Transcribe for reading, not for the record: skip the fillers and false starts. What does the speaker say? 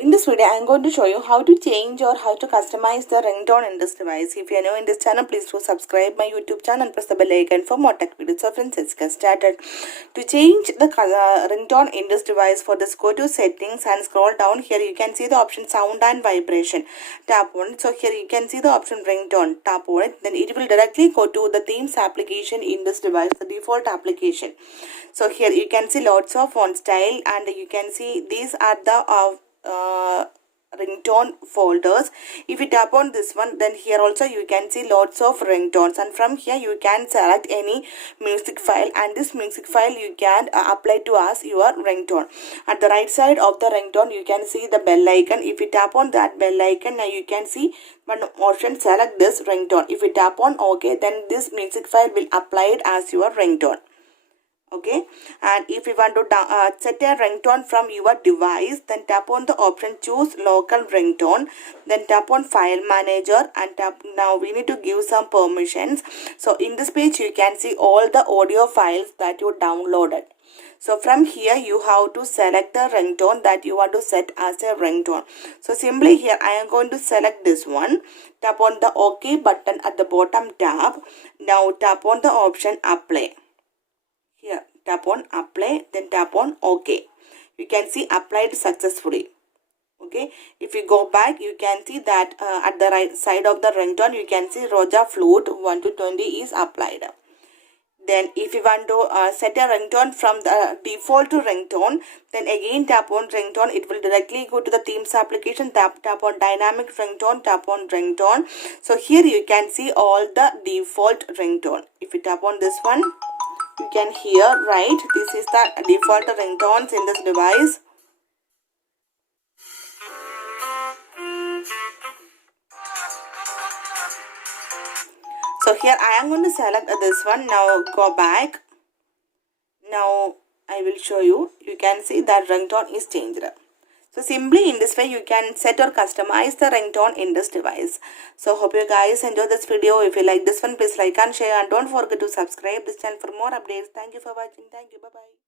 In this video, I am going to show you how to change or how to customize the ringtone in this device. If you are new in this channel, please do subscribe my YouTube channel and press the bell icon for more tech videos. So friends, let's get started. To change the ringtone in this device, for this, go to settings and scroll down. Here you can see the option sound and vibration. Tap on it. So here you can see the option ringtone. Tap on it. Then it will directly go to the themes application in this device, the default application. So here you can see lots of font style, and you can see these are the ringtone folders. If you tap on this one, then here also you can see lots of ringtones, and from here you can select any music file, and this music file you can apply to as your ringtone. At the right side of the ringtone you can see the bell icon. If you tap on that bell icon, now you can see one option, select this ringtone. If you tap on OK, then this music file will apply it as your ringtone. Okay, and if you want to set a ringtone from your device, then tap on the option choose local ringtone, then tap on file manager and tap. Now we need to give some permissions. So in this page you can see all the audio files that you downloaded. So from here you have to select the ringtone that you want to set as a ringtone. So simply here I am going to select this one. Tap on the OK button at the bottom tab. Now tap on the option apply. Here tap on apply, then tap on OK. You can see applied successfully. Okay, if you go back you can see that at the right side of the ringtone you can see Roja flute 1 to 20 is applied. Then if you want to set a ringtone from the default to ringtone, then again tap on ringtone. It will directly go to the themes application. Tap on dynamic ringtone, tap on ringtone. So here you can see all the default ringtone. If you tap on this one, you can hear, right? This is the default ringtones in this device. So here I am going to select this one. Now go back. Now I will show you. You can see that ringtone is changed. So simply in this way you can set or customize the ringtone in this device. So hope you guys enjoy this video. If you like this one, please like and share, and don't forget to subscribe this channel for more updates. Thank you for watching. Thank you. Bye bye.